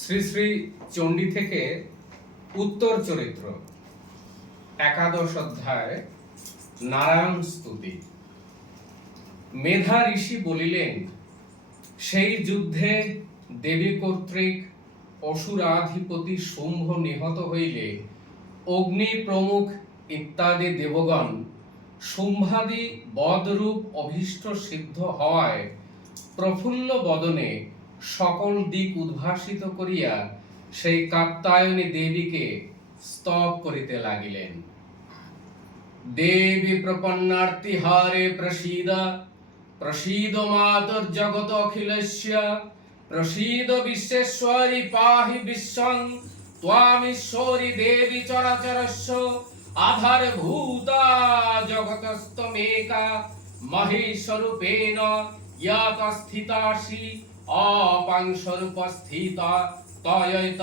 শ্রী শ্রী চণ্ডী থেকে উত্তর চরিত্র, একাদশ অধ্যায়, নারায়ণ স্তুতি। মেধা ঋষি বলিলেন, সেই যুদ্ধে দেবী কর্তৃক অসুরাধিপতি শুম্ভ নিহত হইলে অগ্নি প্রমুখ ইত্যাদি দেবগণ শুম্ভাদি বদরূপ অভীষ্ট সিদ্ধ হওয়ায় প্রফুল্ল বদনে সকল দিক উদ্ভাসিত করিয়া সেই কাত্তায়নী দেবীকে স্তব করিতে লাগিলেন। দেবী প্রপন্নার্তি হারে প্রসীদ প্রসীদ মাতুর্জগত অখিলস্য প্রসীদ বিশ্বেশ্বরী পাহি বিশ্বং ত্বামীশ্বরী দেবী চরাচরস্য আধার ভূতা জগতস্তমেকা মহেশ্বরূপেণ ইয়াত স্থিতাসি অপাংস্বরূপস্থিতা তয়ৈত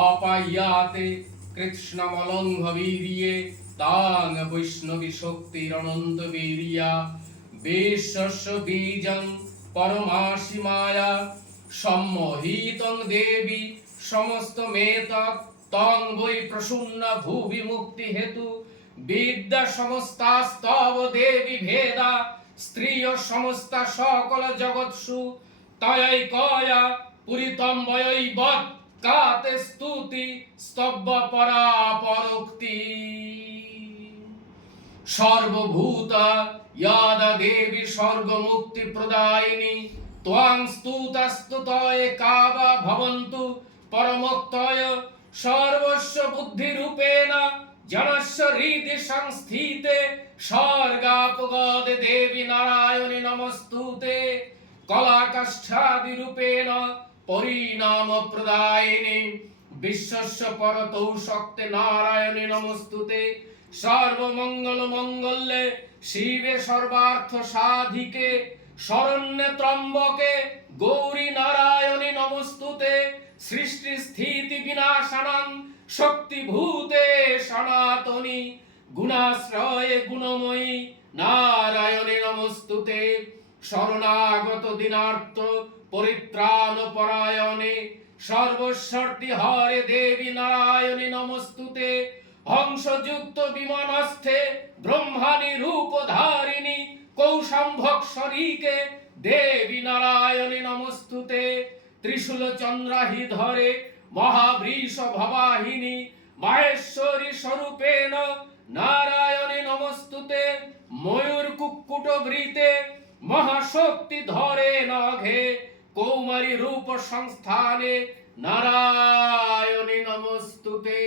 অপায়াতে কৃষ্ণমলঙ্ঘ বীর্যে তাং বৈষ্ণবী শক্তিরনন্ত বীর্যা বেশস্য বীজং পরমাসি মায়া দেবী সমস্ত মেতৎ তং বৈ মুক্তি হেতু বিদ্যা সমস্তাস্তব দেবী ভেদা স্ত্রিয় সমস্ত সকল জগৎসু তয়ৈ কয়া পুরিতম বয়ৈ বৎ কাতে স্তুতি, স্তব্য পরা পরোক্তি সর্বভূতা ইয়াদা দেবী স্বর্গমুক্তি প্রদায়িনী, ত্বাং স্তুতাস্তুতয়ে কাবা ভবন্তু, পরমোক্তয় সর্বস্ব বুদ্ধি বুদ্ধিরূপেণ জনস্য হৃদি সংস্থিতে, স্বর্গাপগদ দেবী নারায়ণী নমস্তুতে। কলাকাষ্ঠাদিরূপেণ পরিণাম প্রদায়িনী বিশ্বস্য পরতৌ শক্তে নারায়ণী নমস্তুতে। সর্বমঙ্গল মঙ্গলে শিবে সর্বার্থ সাধিকে। শরণ্যে ত্রম্বকে গৌরী নারায়ণী নমস্তুতে। সৃষ্টি স্থিতি বিনাশানং শক্তিভূতে সনাতনী। গুণাশ্রয়ে গুণময়ী নারায়ণী নমস্তুতে। শরণাগত দিনার্থ পরিত্রাণ পরায়ণে সর্বস্বর্তি হরে দেবী নারায়ণী নমস্তুতে। হংসযুক্ত বিমানস্থে ব্রহ্মাণী রূপ ধারিণী কৌশম্ভক দেবী নারায়ণী নমস্তুতে। ত্রিশূল চন্দ্রাহি ধরে মহাবৃষ ভবাহিনী মাহেশ্বরী স্বরূপেণ নারায়ণী নমস্তুতে। ময়ূর কুক্কুট মহাশক্তি ধরে নঘে কৌমারী রূপ সংস্থানে নারায়ণী নমস্তুতে।